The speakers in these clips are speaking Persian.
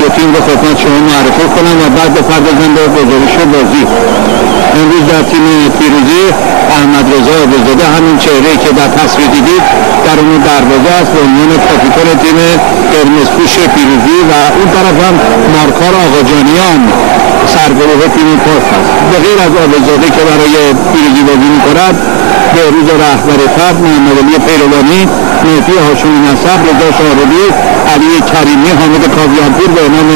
دو تیم به خدمت شما معرفی کنم و بعد بپردازم به گزارش بازی. امروز در تیم پیروزی احمد رضا عابدزاده همین چهره‌ای که در تصویر دیدید در اون دروازه است و عنوان کاپیتان تیم قرمزپوش پیروزی و اون طرف هم مارکار آقاجانیان سرگروه تیم پاس است. به غیر از عابدزاده که برای پیروزی بازی می‌کند، بهروز رهبر فرد، محمد علی پیروانی، مهدی هاشمی نصب، رضا شاهرودی، علی کریمی، حامد کاویانپور، به نام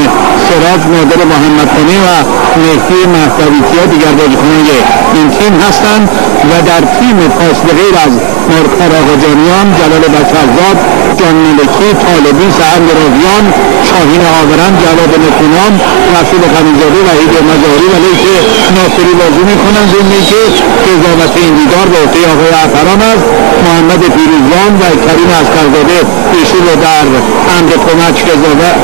سراج، نادر محمدخانی و مهدی مهدوی‌کیا دیگر بازیکنان این تیم هستند و در تیم پاس به غیر از مارکار آقاجانیان، جلال بشرزاد، جان ملکی، طالبی، سهند راویان، شاهین آورند، جواد نکونام، رسول غنی‌زاده، وحید مظاهری و لیث ناصری بازی می‌کنند. ضمن که قضاوت این دیدار به عهده آقای احترام است. محمد پیروزوان و کریم عسکرزاده ایشون رو در امر کمک قضاوت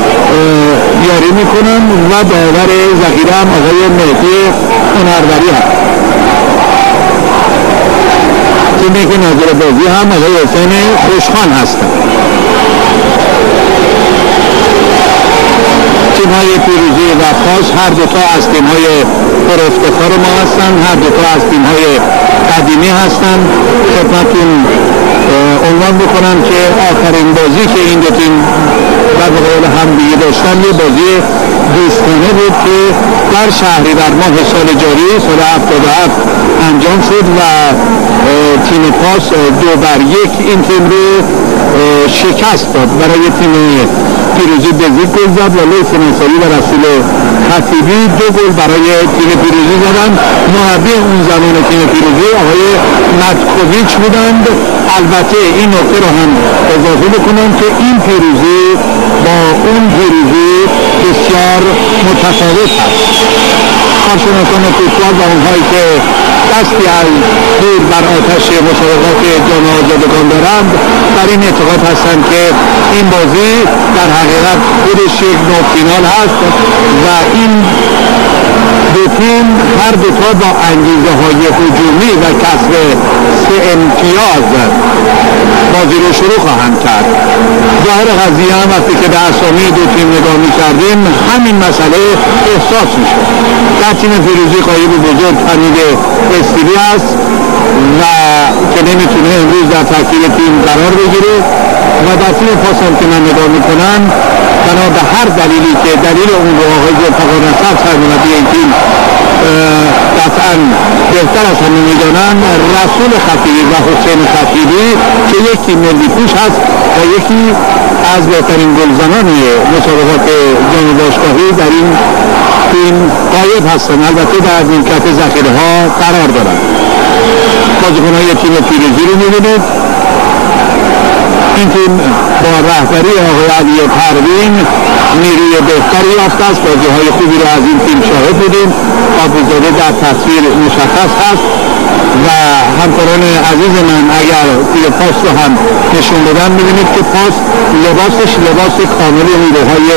یاری می‌کنند و داور ذخیره هم آقای مهدی هنروری هست. تیمی که ناظر بازی هم آقای حسین خوشخان هستند. تیم‌های پیروزی و پاس هر دوتا از تیم‌های پر افتخار ما هستند، هر دوتا از تیم‌های قدیمی هستند. خدمتتون عنوان بکنم که آخرین بازی که این دو تیم در مقابل هم دیگه داشتن یه بازی دوستانه بود که در شهریور ماه سال جاری سال 77 انجام شد و تیم پاس 2-1 این تیم رو شکست داد. برای تیم پیروزی بزرگ گل زد و لیث ناصری و رسول خطیبی 2 گل برای تیم پیروزی زدن. مربی اون زمان تیم پیروزی آقای مدکوویچ بودند. البته این نکته رو هم اضافه بکنم که این پیروزی با اون پیروزی بسیار متفاوت هست. کارشناسان فوتبال و اونهایی که دستی از دور بر آتش مسابقات جام آزادگان دارند در این اعتقاد هستند که این بازی در حقیقت خودش یک نوع فینال هست و این دو تیم هر دوتا با انگیزه های هجومی و کسب 3 امتیاز بازی رو شروع خواهند کرد. ظاهر قضیه هم وقتی که به اسامی دو تیم نگاه می‌کردیم همین مسئله احساس میشه. در تیم پیروزی قایب بزرگ حمید استیلی است و که نمیتونه امروز در ترکیب تیم قرار بگیره و در تیم پاس هم که من نگاه میکنم بنا به هر دلیلی که دلیل اون رو آقای ذوالفقار نصب سرمربی این تیم قطعا بهتر از همه میدانن، رسول خطیبی و حسین خطیبی که یکی ملی پوش هست و یکی از بهترین گلزنان مسابقات جام باشگاهی در این تیم غایب هستن. البته در نیمکت ذخیره ها قرار دارند. بازیکن‌های تیم پیروزی رو می‌بینید. این تیم با رهبری آقای علی پروین نیروی بهتری یافته است. بازی‌های خوبی رو از این تیم شاهد بودیم. عابدزاده در تصویر مشخص هست و همکاران عزیز من اگر تیم پاس رو هم نشون بدن می‌بینید که پاس لباسش لباس کامل نیروهای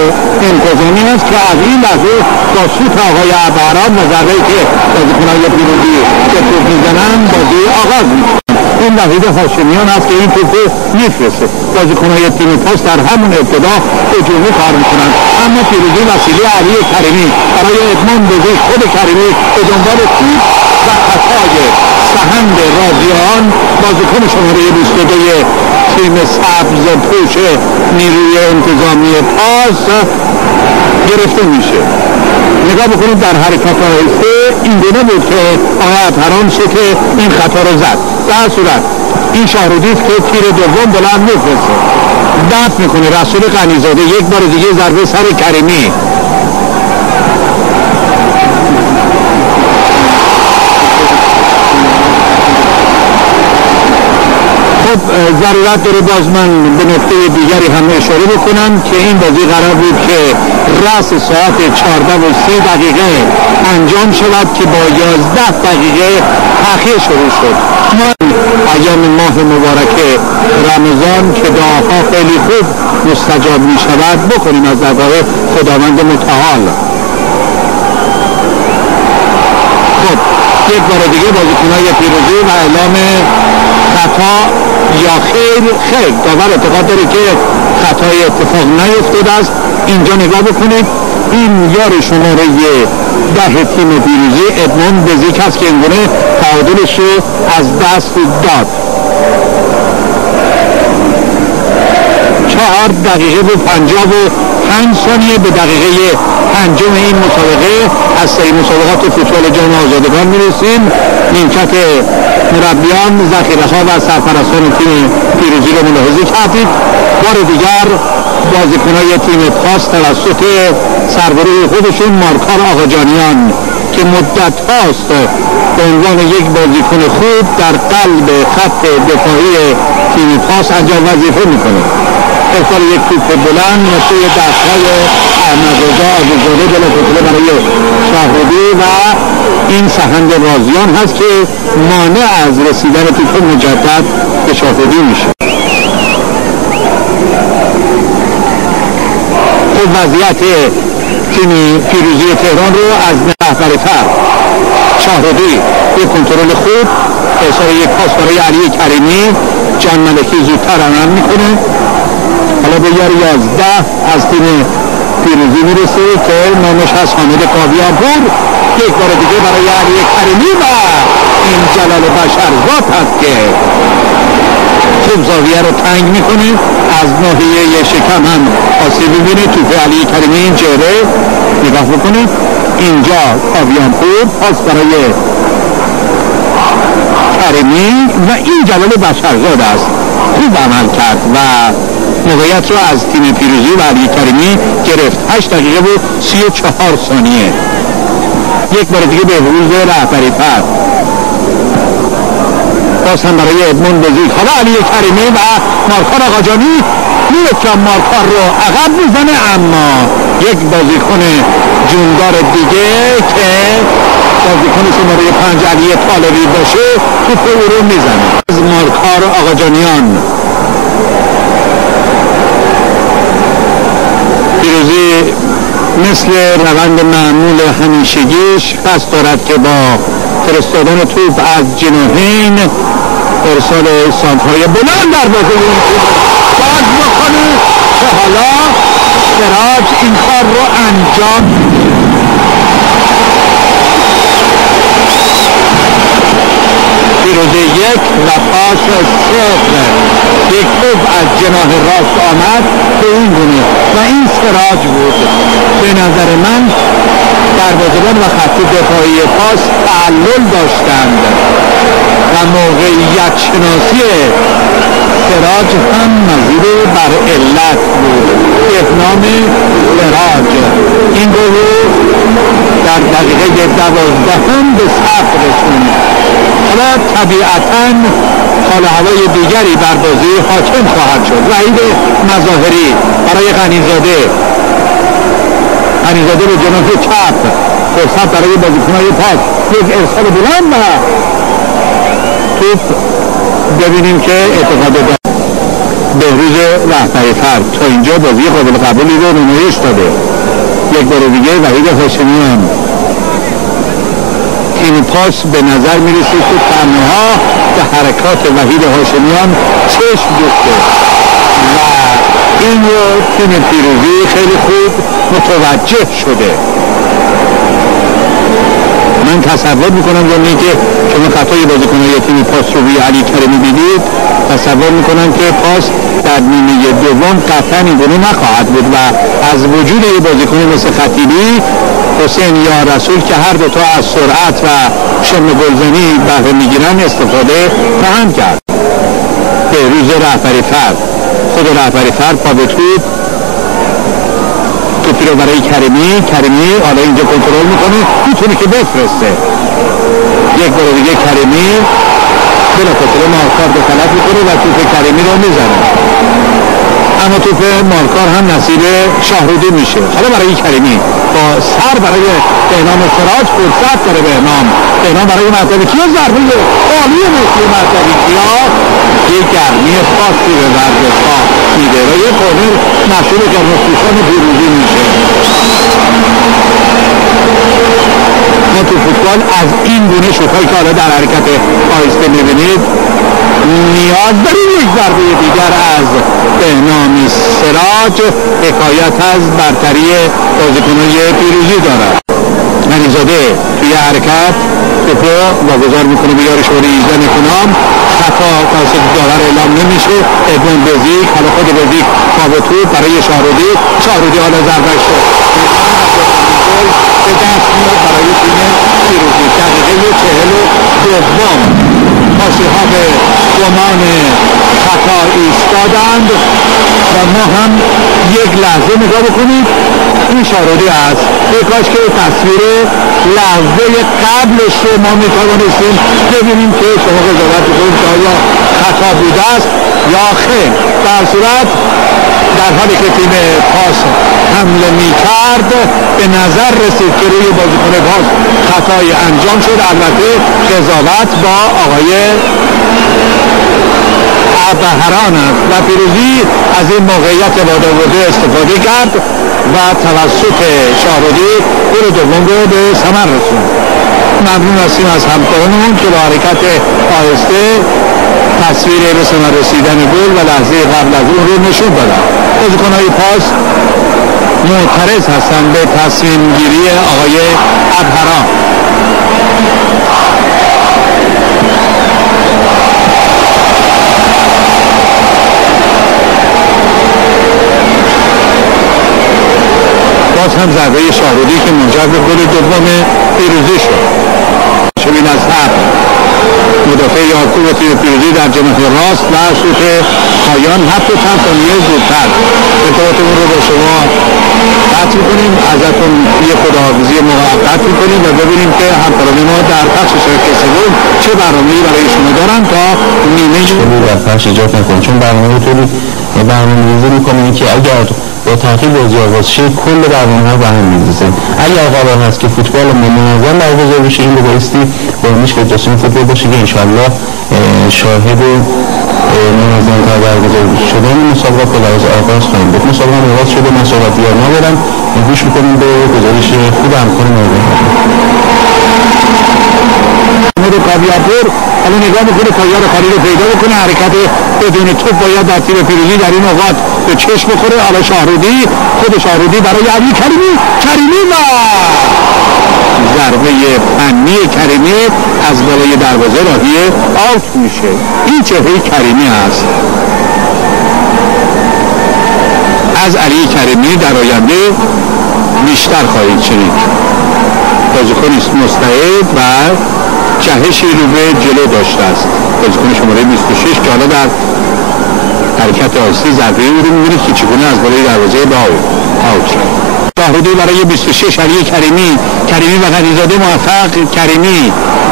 انتظامی است که از این لحظه با سوت آقای احترام و ضربه‌ای که بازیکن‌های پیروزی که توپ می‌زنن بازی آغاز می‌شه. این وحید هاشمیان است که این توپ میفرسته. بازیکن‌های تیم پاس در همون ابتدا هجومی کار می‌کنند، اما پیروزی وسیله علی کریمی برای ادمان بازی خود کریمی به دنبال توپ و خطای سهند راضیان بازیکن شماره 22 تیم سبز پوش نیروی انتظامی پاس گرفته میشه. نگاه بکنید در حرکت آهسته این گونه بود که آقای احترام که این خطا رو زد. در صورت این شاهرودی است که تیر دوم بلند میفرسته، دفع میکنه رسول غنی‌زاده، یک بار دیگه ضربه سر کریمی. خب ضرورت داره باز من به نکته دیگری هم اشاره بکنم که این بازی قرار بود که رأس ساعت 14:30 انجام شود که با 11 دقیقه تأخیر شروع شد. ما ایام ماه مبارک رمضان که دعاها خیلی خوب مستجاب می شود بکنیم از درگاه خداوند متعال. خب یک بار دیگه بازیکن‌های پیروزی و اعلام خطا یا خیر داور اعتقاد داره که خطای اتفاق نیفتاده است اینجا نگاه بکنید، این یار شماره 10 تیم پیروزی ادموند بزیک هست که اینگونه تعادلش رو از دست داد. 4 دقیقه و 55 ثانیه به دقیقه 5 این مسابقه از سری مسابقات فوتبال جام آزادگان میرسیم. نیمکت مربیان، ذخیره‌ها و سرپرستان تیم پیروزی رو ملاحظه کردید. بار دیگر بازیکن‌های تیم پاس توسط سربروی خودشون مارکار آقاجانیان که مدت هاست به عنوان یک بازیکن خوب در قلب خط دفاعی تیم پاس انجام وظیفه میکنه. ارسال یک توپ بلند نشوی دستهای احمدرضا عزیزاده بلافاصله برای شاهرودی و این سهند رازیان هست که مانع از رسیدن توپ مجدد به شاهرودی میشه. خود وضعیت تیم پیروزی تهران رو از رهبری فرد شاهرودی یک کنترل خوب، ارسال یک پاس برای علی کریمی، جان ملکی زودتر عمل میکنه. حالا به یار 11 از تیم پیروزی میرسه که نامش هست حامد کاویانپور. یک بار دیگه برای علی کریمی و این جلال بشرزاد هست که خوب زاویه رو تنگ میکنه، از ناحیه شکم هم آسیب میبینه. توپ علی کریمی این چهره نگاه بکنید، اینجا کاویانپور پاس برای کریمی و این جلال بشرزاد است. خوب عمل کرد و موقعیت رو از تیم پیروزی و علی کریمی گرفت. 8 دقیقه و 34 ثانیه. یک بار دیگه به روز رهبری فرد باز هم برای ادموند بزیک. حالا علی کریمی و مارکار آقاجانی میرسن مارکار رو عقب میزنه، اما یک بازیکن جوندار دیگه که بازیکن شماره 5 علی طالبی باشه توپ او رو میزنه. از مارکار آقاجانیان پیروزی مثل روند معمول همیشگیش قصد دارد که با فرستادن توپ از جناحین ارسال سانترهای بلند در بازه این توپ باز بکنه که حالا سراج این کار رو انجام پیروزی 1 و پاس 0. یک توپ از جناح راست آمد به این گونه و این سراج بود. به نظر من دروازه‌بان و خط دفاعی پاس تعلل داشتند و موقعیت شناسی سراج هم نظیر بر علت بود. ابنام سراج این گل در دقیقه 12 به ثبت رسوند. حالا طبیعتاً حال هوای دیگری بر بازی حاکم خواهد شد. وحید مظاهری برای غنیزاده به جناح چپ، فرصت برای بازیکن‌های پاس، یک ارسال بلند و توپ ببینیم که اعتقاد بهروز رهبری فرد تا اینجا بازی قابل قبولی رو نمایش داده. یک بار دیگه وحید هاشمیان تیم پاس به نظر میرسه که تنها به حرکات وحید هاشمیان چشم دوخته و این رو تیم پیروزی خیلی خوب متوجه شده. من تصور میکنم زمینی که شما خطای بازیکن‌های تیم پاس رو روی علی کریمی دیدید، تصور میکنم که پاس در نیمه دوم قطعا این گونه نخواهد بود و از وجود یه بازیکن مثل خطیبی، حسین یا رسول که هر دوتا از سرعت و شم گلزنی بهره میگیرن استفاده خواهند کرد. به روز رهبری فرد، خود رهبری فرد پا به توپی رو برای کریمی حالا اینجا کنترل میکنه، میتونه که بفرسته. یک بار دیگه کریمی بلافاصله مارکار دخالت میکنه و توپ کریمی رو میزنه، اما توپ مارکار هم نصیب شاهرودی میشه. حالا برای کریمی با سر برای بهنام سراج فرصت داره. بهنام برای مهدوی‌کیا ضربه عالی مهدوی‌کیا یک گرمی خاصی به ورزشگاه میده و یک کورنر مسئول قرمزپوشان پیروزی میشه. ما تو فوتبال از این گونه شوت‌هایی که حالا در حرکت آهسته میبینید نیاز داریم یک ضربه دیگر از بهنام سراج حکایت از برتری بازیکن‌های پیروزی دارد. غنی‌زاده توی حرکت توپو واگذار میکنه به یار شماره 18 نکنام، خطا توسط داور اعلام نمیشه. ادمون بزیک، حالا خود بزیک کابوتو برای شاهرودی حالا ضربه‌اش به دست میاد برای تیم پیروزی. دقیقه 42 پاسی‌ها به گمان خطا ایستادند و ما هم یک لحظه نگاه بکنید. این شاهرودی است. کاش که تصویر لحظه قبلش رو ما میتوانستیم ببینیم که شما قضاوت بکنید که آیا خطا بوده است یا خیر. در صورت در حالی که تیم پاس حمله میکرد به نظر رسید که روی بازیکن پاس خطایی انجام شد. البته قضاوت با آقای ابهران است و پیروزی از این موقعیت وادارده استفاده کرد و توسط شاهرودی گل دوم رو به ثمر رسوند. ممنون هستیم از همکارانمون که با حرکت آهسته تصویر به ثمر رسیدن گل و لحظه قبل از اون رو نشون دادن. بازیکن‌های پاس معترض هستند به تصمیم گیری آقای ابهران. باز هم ضربه شاهرودی که منجر به گل دوم پیروزی شد. شبیه از مدافع یاکوب تیم پیروزی در جناح راست و شوت پایان حتی چند ثانیه زودتر ارتباطمون رو با شما قطع می‌کنیم. ازتون یه خداحافظی موقت می‌کنیم و ببینیم که همکاران ما در بخش شرکت سوم چه برنامه‌ای برای شما دارن تا نیمه در بخش ایجاد نکنیم، چون برنامه طوری برنامه‌ریزی می‌کنیم که اگر با تحقیق بازی آغاز شه کل برنامه‌ها به هم می‌ریزه. اگر قرار هست که فوتبال منظم برگزار بشه، این رو بایستی برنامه‌اش که جسم فوتبال باشه که انشالله شاهد منظم‌تر برگزار شدن مسابقات به لحاظ آغاز خواهیم بود. مسابقات آغاز شده، مسابقات دیگر ندارم. گوش می‌کنیم به گزارش خوب همکار مورد کاویاپور. حالا نگاه میکنه کاویار خالی رو پیدا بکنه، حرکت بدون توپ باید در تیم پیروزی در این اوقات به چشم بخوره. حالا شاهرودی، خود شاهرودی برای علی کریمی و ضربه فنی کریمی از بالای دروازه راهی آوت میشه. این چهره کریمی است. از علی کریمی در آینده بیشتر خواهید شنید. بازیکنی مستعد و جهشی رو به جلو داشته است. بازیکن شماره 26 که حالا در حرکت آستی ضربه او رو می‌بینید که چگونه از بالای دروازه به آوت شد. شاهرودی برای 26 علی کریمی و غنی‌زاده موفق. کریمی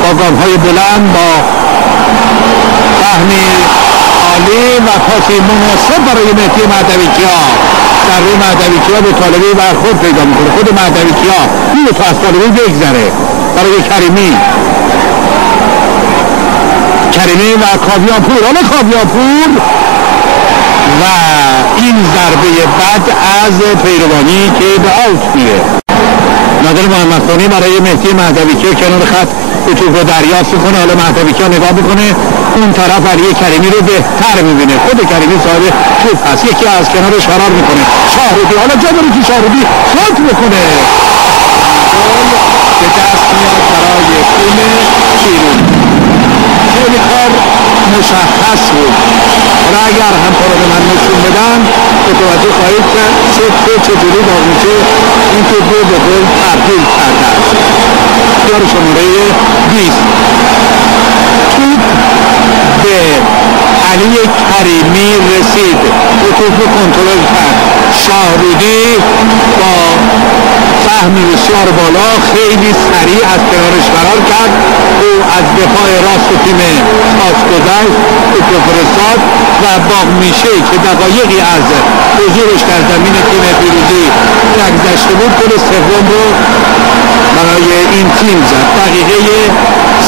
با گام‌های بلند با فهمی عالی و پاسی مناسب برای مهدی مهدوی‌کیا. در روی مهدوی‌کیا به طالبی برخورد پیدا می‌کنه. خود مهدوی‌کیا این تو از طالبی بگذره برای کریمی و کاویاپور. حالا کاویاپور و این ضربه بد از پیروانی که به آوت میره. نادر محمدخانی برای مهدی مهدوی‌کیا کنار خط به توپ رو دریافت میکنه. حالا مهدوی‌کیا نگاه میکنه اون طرف علی کریمی رو بهتر میبینه. خود کریمی صاحب توپ هست، یکی از کنارش فرار میکنه. شاهرودی حالا جا داره که شاهرودی شوت بکنه. به دست میاد برای تیم پیروزی. خیلی کار مشخص بود. حالا اگر همکاران من نشون بدن متوجه خواهید که چجوری باغچه این توپ رو به گل تبدیل کرده است. یار شماره 20 توپ به علی کریمی رسید، به توپ رو کنترل کرد. شاهرودی با فهم بسیار بالا خیلی سریع از کنارش فرار کرد. او از دفاع راست تیم پاس گذشت، توپ رو فرستاد و باغمیشه که دقایقی از حضورش در زمین تیم پیروزی نگذشته بود گل سوم رو برای این تیم زد. دقیقه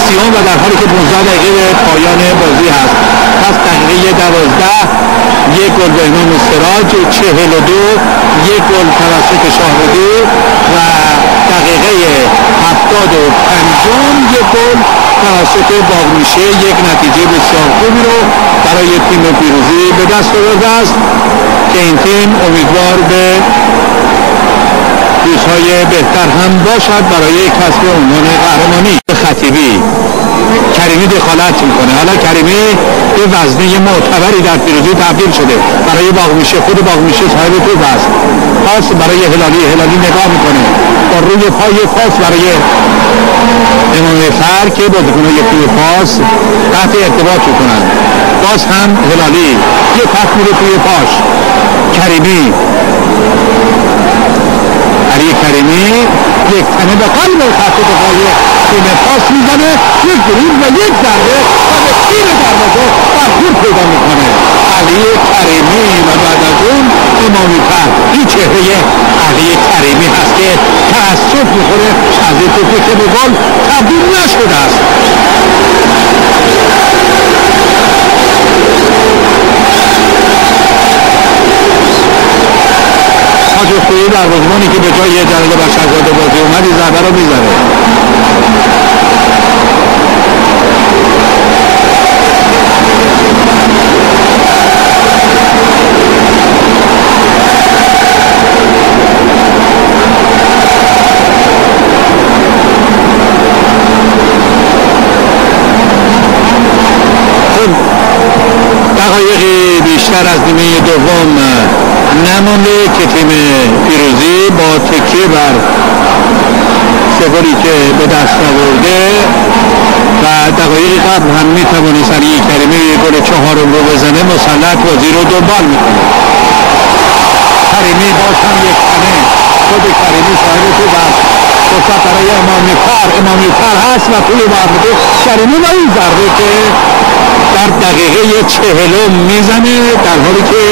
30 و در حالی که 15 دقیقه پایان بازی هست. پس دقیقه 12 یک گل بهنام سراج، 42 یک گل توسط شاهرودی و دقیقه یک گل توسط باغمیشه، یک نتیجه بسیار خوبی رو برای تیم پیروزی به دست آورده است که این تیم امیدوار به روزهای بهتر هم باشد برای کسب عنوان قهرمانی. خطیبی کریمی دخالت میکنه. حالا کریمی به وزنه معتبری در پیروزی تبدیل شده برای باغمیشه، خود باغمیشه صاحب توپ است. پاس برای هلالی نگاه میکنه با روی پای پاس برای امام فر که بازیکن‌های توی پاس تحت ارتباط میکنن. باز هم هلالی یه پاس میره توی پاش. کریمی یک تنه به قلب خط دفاعی تیم پاس میزنه، یک دریبل و یک ضربه و به تیر دروازه برخورد پیدا میکنه علی کریمی و بعد از اون امامی فر. این چهره علی کریمی هست که تأسف میخوره از این توپی که به گل تبدیل نشده است. حاجی دروازه‌بانی که به جای جلال بشرزاده بازی اومد این ضربه رو میزنه. دقایقی بیشتر از نیمه دوم نمانده که تیم پیروزی با تکیه بر سگلی که به دست آورده و دقایق قبل هم میتوانست علی کریمی گل چهارم رو بزنه مسلط بازی رو دنبال میکنه. کریمی باز هم یک تنه، خود کریمی صاحب توپ است. فرصت برای امامی فر هست و توی محمده کریمی و این ضربه که در دقیقه 40 میزنه در حالی که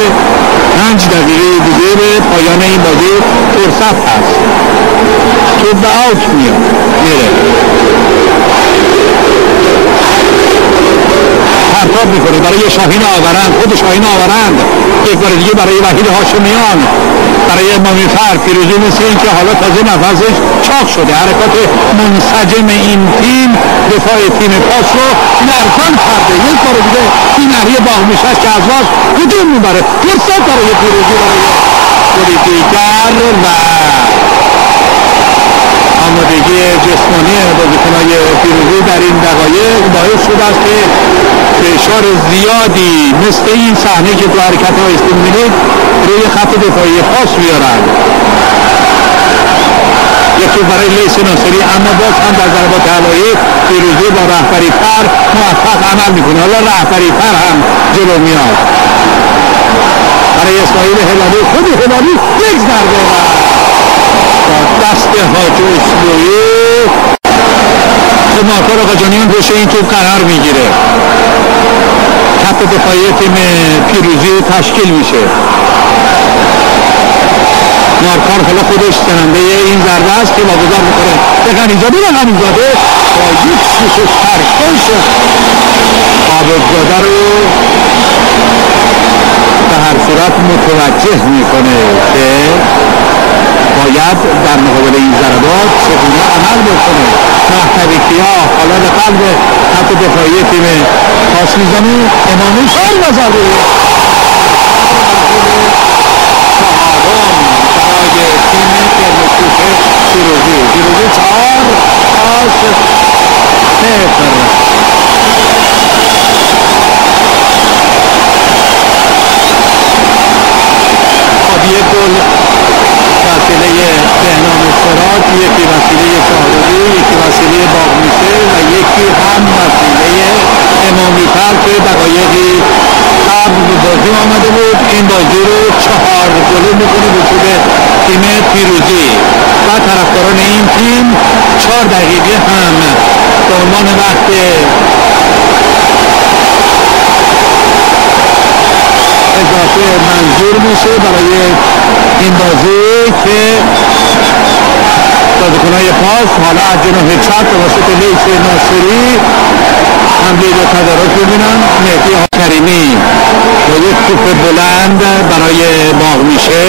5 دقیقه دیگه به پایان این بازی فرصت هست. تو به آوت میره پرتاب میکنه برای شاهین آورند، خود شاهین آورند یک بار دیگه برای وحید هاشمیان، برای امامی فر. پیروزی مثل این که حالا تازه نفسش چاق شده. حرکات منسجم این تیم دفاع تیم پاس رو لرزان کرده. یک بار دیگه این نهری باغمیشه که از باز هجوم میبره. فرصت برای پیروزی برای گلی دیگر و آمادگی جسمانی بازیکن‌های پیروزی در این دقایق باعث شده است که فشار زیادی مثل این صحنه که تو حرکت هایستون می‌بینید روی خط دفاعی پاس بیارن. یک توپ برای لیث ناصری، اما باز هم در ضربات هوایی پیروزی با رهبری فر موفق عمل میکنه. حالا رهبری فر هم جلو میاد برای اسماعیل هلالی، خود هلالی یک ضربه دست حاج اسلویی مارکار آقاجانیان پشت این توپ قرار میگیره. خط دفاعی تیم پیروزی تشکیل میشه. مارکار حالا خودش زننده این ضربه است که واگذار میکنه به غنیزاده و غنیزاده با یک شوت سرکش عابدزاده رو به هر صورت متوجه میکنه که باید در مقابل این ضربات چگونه عمل بکنه. مهدوی کیا حالا به قلب خط دفاعی تیم پاس میزنه. امامی فر و ضربه برای تیم کرمکوش پیروزی 4 پاس 0. یک گل وسیله بهنام سراج، یکی وسیله شاهرودی، یکی وسیله باغمیشه و یکی هم وسیله امامی فر که دقایقی قبل به بازی آمده بود. این بازی رو 4 گله میکنه به سود تیم پیروزی و طرفداران این تیم 4 دقیقه هم به عنوان وقت اضافه منظور میشه برای این بازی که بازیکن‌های پاس حالا از جناح چپ توسط لیث ناصری حمله به تدارک ببینن. مهدی کریمی با یک توپ بلند برای باغمیشه